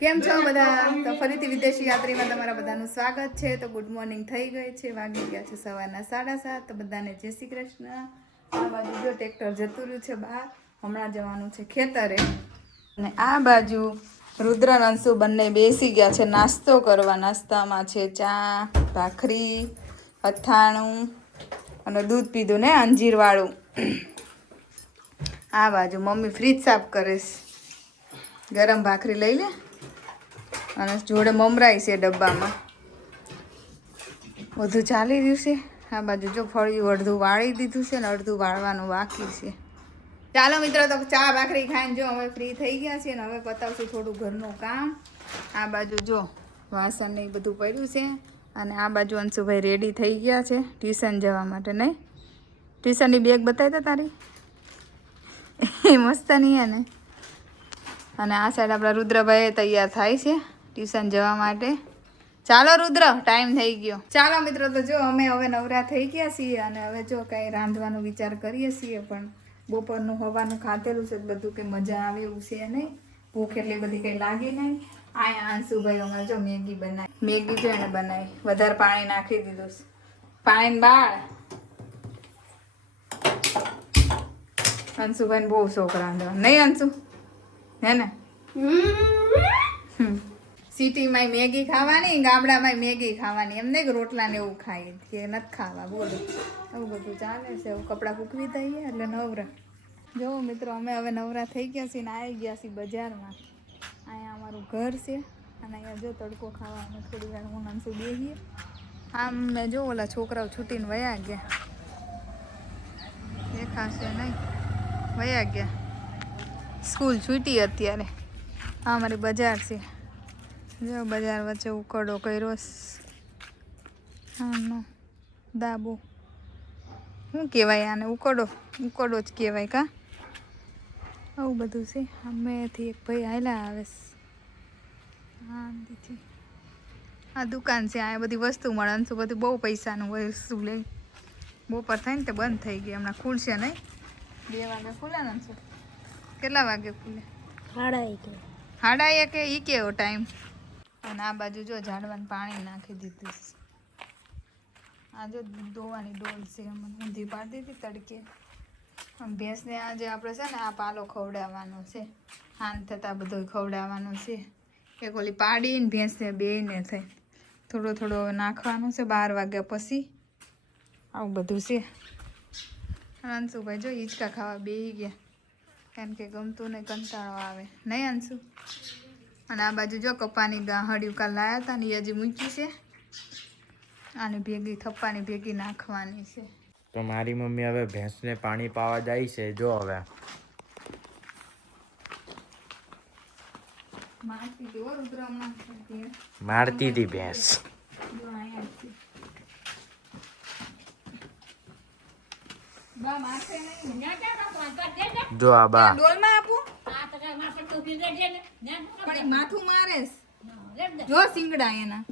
કેમ છો બધા? તો ફરીથી વિદેશી યાત્રીમાં તમારા બધાનું સ્વાગત છે. તો ગુડ મોર્નિંગ થઈ ગઈ છે, વાગી ગયા છે સવારના 7:30. તો બધાને જય શ્રી કૃષ્ણ. આ બાજુ જો ટ્રેક્ટર જતું રહ્યું છે બહાર, હમણાં જવાનું છે ખેતરે. અને આ બાજુ રુદ્ર અને અંશુ બંને બેસી ગયા છે નાસ્તો કરવા. નાસ્તામાં છે ચા, ભાખરી, અથાણું અને દૂધ પીધું ને અંજીરવાળું. આ બાજુ મમ્મી ફ્રીજ સાફ કરે છે. ગરમ ભાખરી લઈ લે અને જોડે મમરાઈ છે ડબ્બામાં. બધું ચાલી રહ્યું છે. આ બાજુ જો ફળિયું અડધું વાળી દીધું છે ને અડધું વાળવાનું બાકી છે. ચાલો મિત્રો, તો ચા ભાખરી ખાઈને જો હવે ફ્રી થઈ ગયા છીએ ને હવે પતાવશું થોડું ઘરનું કામ. આ બાજુ જો વાસણ ને એ બધું પડ્યું છે. અને આ બાજુ અંશુભાઈ રેડી થઈ ગયા છે ટ્યુશન જવા માટે. નહીં, ટ્યુશનની બેગ બતાવી દે તારી, એ મસ્ત નહીં હે ને. અને આ સાઈડ આપણા રુદ્રભાઈ તૈયાર થાય છે ટ્યુશન જવા માટે. ચાલો રુદ્ર, ટાઈમ થઈ ગયો. ચાલો મિત્રો, તો જો અમે હવે નવરા થઈ ગયા છીએ અને હવે જો કંઈ રાંધવાનો વિચાર કરીએ છીએ. પણ બપોરનું હવાનું ખાધેલું છે બધું, કે મજા આવે એવું છે નહીં. ભૂખ એટલી બધી કંઈ લાગી નહીં. આ અંશુભાઈ અમારે જો મેગી બનાવી, મેગી જો એને બનાવી, વધારે પાણી નાખી દીધું છે. પાણી બાળ અંશુભાઈને બહુ શોખ રાંધવા, નહીં અંશુ? હે ને? સિટીમાં મેગી ખાવાની, ગામડામાં મેગી ખાવાની. એમ નહીં કે રોટલા ને એવું ખાઈ કે નથી ખાવા. બોલો, એવું બધું ચાલે છે. એવું કપડાં ફૂકવી દઈએ એટલે નવરા. જો મિત્રો, અમે હવે નવરા થઈ ગયા છીએ ને આવી ગયા છીએ બજારમાં. અહીંયા અમારું ઘર છે અને અહીંયા જો તડકો ખાવા અમે થોડી વાર હું અંશુ બેસીએ. આમ મેં જો ઓલા છોકરાઓ છૂટીને વયા ગયા, દેખાશે નહીં, વયા ગયા. સ્કૂલ છૂટી અત્યારે. આ અમારી બજાર છે. જો બજાર વચ્ચે ઉકરડો કર્યો. હા નો દાબો શું કહેવાય આને? ઉકરડો, ઉકરડો જ કહેવાય કા. આવું બધું છે. અમેથી એક ભાઈ હાલ્યા આવે શાંતિથી. આ દુકાન છે, આ બધી વસ્તુ મળે. અંશુ બધું બહુ પૈસાનું વસ્તુ લે. બપોર થાય ને તે બંધ થઈ ગઈ, હમણાં ખુલશે નહીં. 2 વાગે ખુલે ને અંશુ? કેટલા વાગે ખુલે? 1:30. 1:30 ઈ કેવો ટાઈમ? અને આ બાજુ જો ઝાડવાનું પાણી નાખી દીધું. આ જો દોવાની ડોલ છે, ઊંધી પાડી દીધી તડકે. ભેંસને આજે આપણે છે ને આ પાલો ખવડાવવાનો છે. હાન થતાં બધું ખવડાવવાનું છે. એક ઓલી પાડીને ભેંસને બેયને થાય થોડો થોડો નાખવાનું છે 12 વાગ્યા પછી. આવું બધું છે. અંશુભાઈ જો હિંચકા ખાવા બેસી ગયા, કારણ કે ગમતું ને કંટાળો આવે નહીં અંશુ? અને આ બાજુ જો કપાની ગાહડિયું કાલ લાયા હતા ને એ હજી મૂકી છે. આની ભેગી થપ્પાની ભેગી નાખવાની છે. તો મારી મમ્મી હવે ભેંસને પાણી પાવા જાય છે. જો હવે મારતી હતી ભેંસ. જો આ બા ડોલમાં આપું પણ માથું મારે જો સિંગડા એના.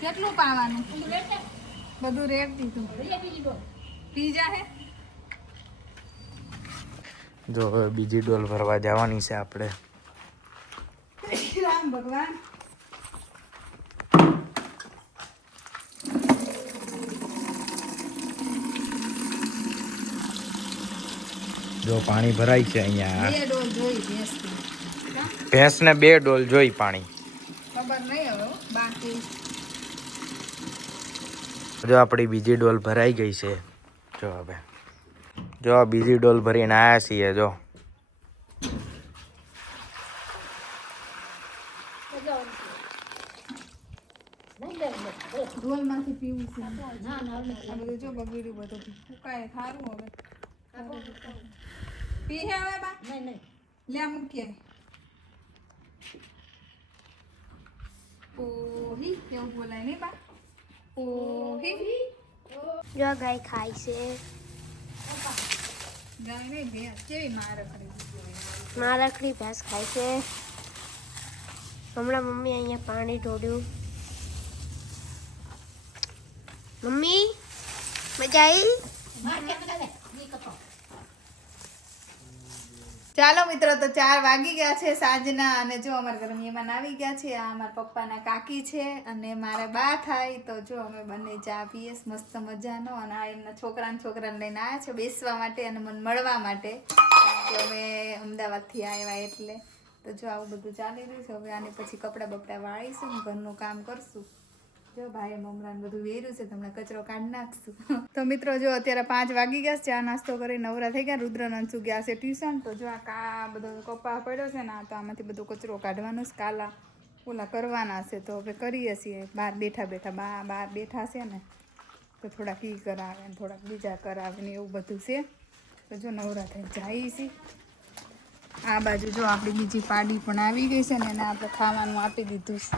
કેટલું પાવાનું? બધું રેડ દીધું. પીઝા હે. જો હવે બીજી ડોલ ભરવા જવાની છે આપણે. રામ ભગવાન. જો પાણી ભરાય છે અહીંયા. 2 ડોલ જોઈ ભેંસની. ભેંસને 2 ડોલ જોઈ પાણી. ખબર નહીં હવે બાકી. જો આપણી બીજી ડોલ ભરાઈ ગઈ છે. જો હવે જો બીજી ડોલ ભરીને આવ્યા છીએ. જો ડોલમાંથી પીવું છે. આ બધું જો બગડ્યું બધું ફૂકાય સારું. હવે પી હે હવે બા? નહીં, લે મૂકીએ. ઓહી એવું બોલાય નહીં બા? ઓહી જો ગાય ખાય છે. ગાય નહીં, ભેંસ. કેવી મારકડી મારકડી ભેંસ ખાય છે. હમણાં મમ્મી અહીંયા પાણી ઢોળ્યું. મમ્મી મજા આવી? ચાલો મિત્રો, તો 4 વાગી ગયા છે સાંજના, અને જો અમારા ઘરે મહેમાન આવી ગયા છે. આ અમારા પપ્પાના કાકી છે અને મારા બા થાય. તો જો અમે બંને ચા પીએ મસ્ત મજાનો, અને આ એમના છોકરાને લઈને આવ્યા છે બેસવા માટે અને મને મળવા માટે, કારણ કે અમે અમદાવાદથી આવ્યા એટલે. તો જો આવું બધું ચાલી રહ્યું છે. હવે આને પછી કપડાં બપડા વાળીશું, ઘરનું કામ કરશું. જો ભાઈ મમરાને બધું વેર્યું છે, તમને કચરો કાઢી નાખશું. તો મિત્રો જો અત્યારે 5 વાગી ગયા, ચા નાસ્તો કરી નવરા થઈ ગયા. રુદ્ર અંશુ ગયા છે ટ્યુશન. તો જો આ બધો કપા પડ્યો છે ને, તો આમાંથી બધો કચરો કાઢવાનો છે, કાલા ઓલા કરવાના છે. તો હવે કરીએ છીએ બહાર બેઠા બહાર બેઠા છે ને, તો થોડાક ઈ કરાવે ને થોડાક બીજા કરાવે ને એવું બધું છે. તો જો નવરા થઈ જાય છે. આ બાજુ જો આપણી બીજી પાડી પણ આવી ગઈ છે ને, એને આપણે ખાવાનું આપી દીધું છે.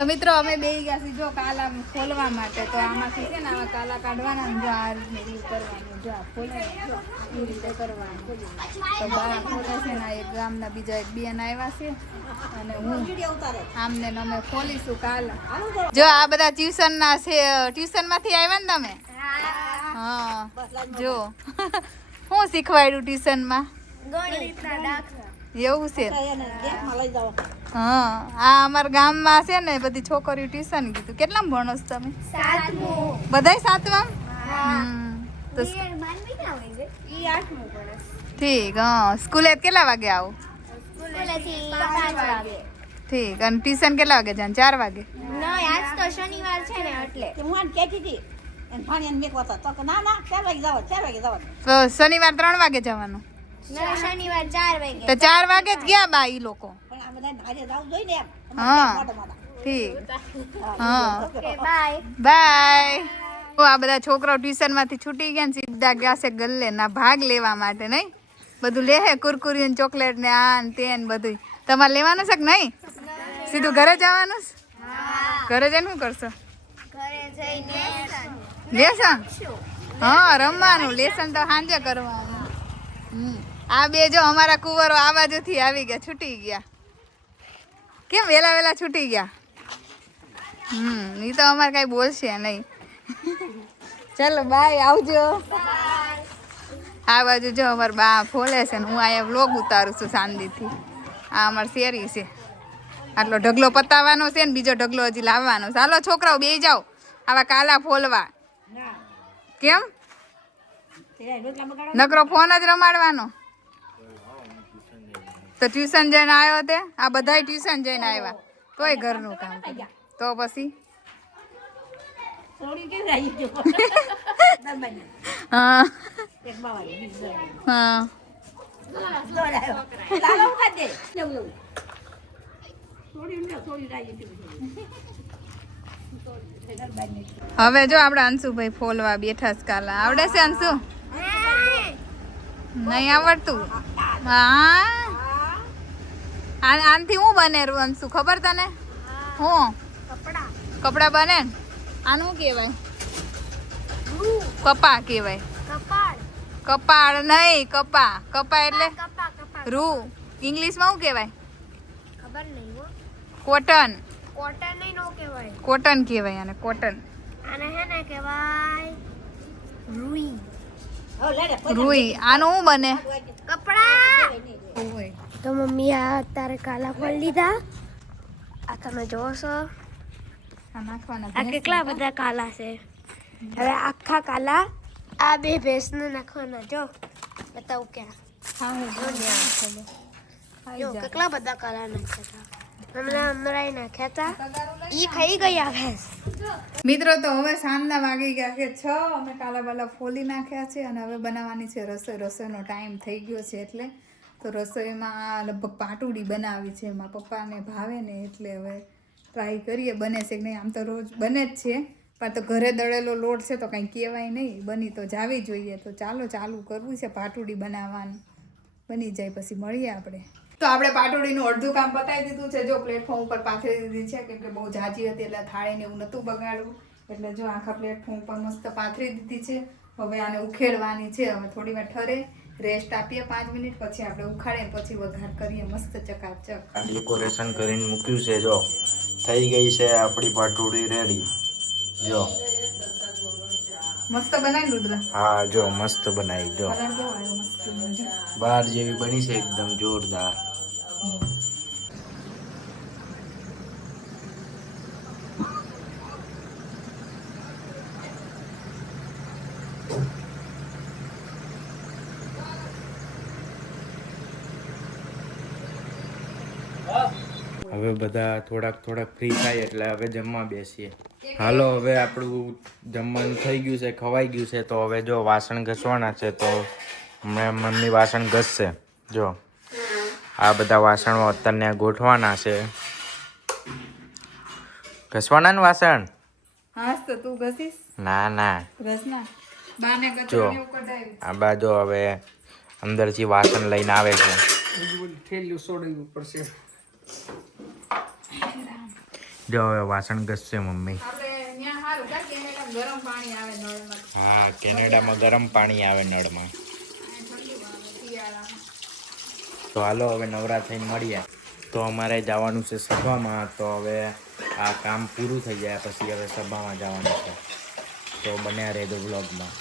તો મિત્રો અમે બેસી ગયા છીએ જો કાલા ખોલવા માટે. તો આમાંથી છે ને આવા કાલા કાઢવાના, જો આ રીતે કરવાનું, જો આ ખોલે એ રીતે કરવાનું. તો બા ખોલે છે ને, એક ગામના બીજા એક બેન આવ્યા છે અને હું આમને અમે ખોલીશું કાલા. જો આ બધા ટ્યુશનના છે, ટ્યુશનમાંથી આવ્યા ને તમે? હા. જો શું શીખવાડ્યું ટ્યુશનમાં? એવું છે. હા, આ અમારા ગામમાં છે ને બધી છોકરીઓ ટ્યુશન કીધું. કેટલામ ભણો છો તમે? 7મું. બધાય 7માં? તો ઠીક. હા, સ્કૂલે કેટલા વાગે આવો? ઠીક. અને ટ્યુશન કેટલા વાગે જાય? 4 વાગે? આજ તો શનિવાર છે ને એટલે હું કહેતી હતી તો શનિવાર 3 વાગે જવાનું? શનિવાર 4 વાગે. તો 4 વાગે જ ગયા બા ઈ લોકો? પણ આ બધા હારે જવું જોઈએ ને એમ. હા ઠીક. હા બાય. બાય. આ બધા છોકરાઓ ટ્યુશન માંથી છૂટી ગયા ને સીધા ગયા છે ગલ્લે ના ભાગ લેવા માટે. નહીં બધું લેહે, કુરકુરી ને ચોકલેટ ને આ ને તે ને બધું. તમારે લેવાનું છે કે નહીં? સીધું ઘરે જવાનું છે? ઘરે જઈને શું કરશો? લેસન? હા, રમવાનું. લેસન તો સાંજે કરવાનું. આ બે જો અમારા કુંવરો આ બાજુથી આવી ગયા, છૂટી ગયા. કેમ વેલા છૂટી ગયા? એ તો અમારે કઈ બોલશે નહીં. ચાલો બાય, આવજો. આ બાજુ જો અમારે બા ફોલે છે ને હું અહીંયા વ્લોગ ઉતારું છું શાંતિથી. આ અમારી શેરી છે. આટલો ઢગલો પતાવવાનો છે ને બીજો ઢગલો હજી લાવવાનો છે. ચાલો છોકરાઓ બેસી જાઓ આવા કાલા ફોલવા. કેમ? નકરો ફોન જ રમાડવાનો. તો ટ્યુશન જઈને આવ્યો તે? આ બધાય ટ્યુશન જઈને આવ્યા તોય ઘરનું કામ કરે. તો પછી હા હા. હવે જો આપડે અંશુભાઈ ફોલવા બેઠા છે. કાલા આવડે છે અંશુ? નહીં આવડતું? હા. આનથી હું બને અંશુ ખબર તને? હું કપડા બને. આનું શું કહેવાય? કપા કહેવાય. કપાળ નહીં, કપા. કપા એટલે રૂ. ઇંગ્લિશમાં શું કહેવાય? ખબર નહીં. કોટન. કોટન નહીં નો કહેવાય. કોટન કહેવાય આને, કોટન. આને હે ને કહેવાય રૂઈ. રૂઈ. આનું શું બને? કપડા. તો મમ્મી આ અત્યારે કાલા ખોલી લીધા. આ તમે જોવો છો આ કેટલા બધા કાલા છે. હવે આખા કાલા આ બે ભેંસને નાખવાના. જો બતાવું ક્યાં. જો કેટલા બધા કાલા નાખ્યા હતા. હમણાં નાખ્યા હતા. ઈ ખાઈ ગયા ભેંસ. મિત્રો તો હવે સાંજના વાગી ગયા કે 6. અમે કાલા બાલા ફોલી નાખ્યા છે અને હવે બનાવવાની છે રસોઈ. રસોઈનો ટાઈમ થઈ ગયો છે એટલે તો રસોઈમાં લગભગ પાટુડી બનાવી છે. એમાં પપ્પાને ભાવે ને એટલે હવે ટ્રાય કરીએ બને છે કે નહીં. આમ તો રોજ બને જ છે પણ તો ઘરે દળેલો લોટ છે તો કંઈ કહેવાય નહીં. બની તો જાવી જોઈએ. તો ચાલો ચાલુ કરવું છે પાટુડી બનાવવાનું. બની જાય પછી મળીએ આપણે. તો આપણે પાટોડીનું અડધું કામ પતાવી દીધું છે. જો પ્લેટફોર્મ ઉપર પાથરી દીધી છે કેમ કે બહુ જાજી હતી એટલે થાળીને એવું નહોતું બગાડવું. એટલે જો આખા પ્લેટફોર્મ ઉપર મસ્ત પાથરી દીધી છે. હવે આને ઉખેડવાની છે. હવે થોડી વાર ઠરે, રેસ્ટ આપીએ 5 મિનિટ, પછી આપણે ઉખાડીએ પછી વઘાર કરીએ મસ્ત ચકાચક. ડેકોરેશન કરીને મૂક્યું છે. જો થઈ ગઈ છે આપણી પાટોડી રેડી. જો મસ્ત બનાવી રુદ્ર. હા જો મસ્ત બનાવી જો કલર કેવો આવ્યો મસ્ત. બહાર જેવી બની છે એકદમ જોરદાર. હવે બધા થોડાક ફ્રી થાય એટલે હવે જમવા બેસીએ. હાલો હવે આપણું જમવાનું થઈ ગયું છે, ખવાઈ ગયું છે, તો હવે જો વાસણ ઘસવાના છે તો હમણાં મમ્મી વાસણ ઘસશે. જો આ બધા વાસણો અત્યારે ગોઠવાના છે. ઘસવાના ને વાસણ? હા તો તું ઘસીસ? ના ઘસ ના. બાને જો કચરો ને કઢાવી. આ બાજુ હવે અંદરથી વાસણ લઈને આવે છે. જો હવે વાસણ ઘસશે મમ્મી. આપણે અહીંયા હારું કા કેનેડા ગરમ પાણી આવે નળમાં. હા કેનેડામાં ગરમ પાણી આવે નળમાં. ઠંડુ આવે શિયાળામાં. તો હાલો હવે નવરા થઈને મળીએ. તો અમારે જવાનું છે સભામાં. તો હવે આ કામ પૂરું થઈ જાય પછી હવે સભામાં જવાનું છે. તો બન્યા રહેજો બ્લોગમાં.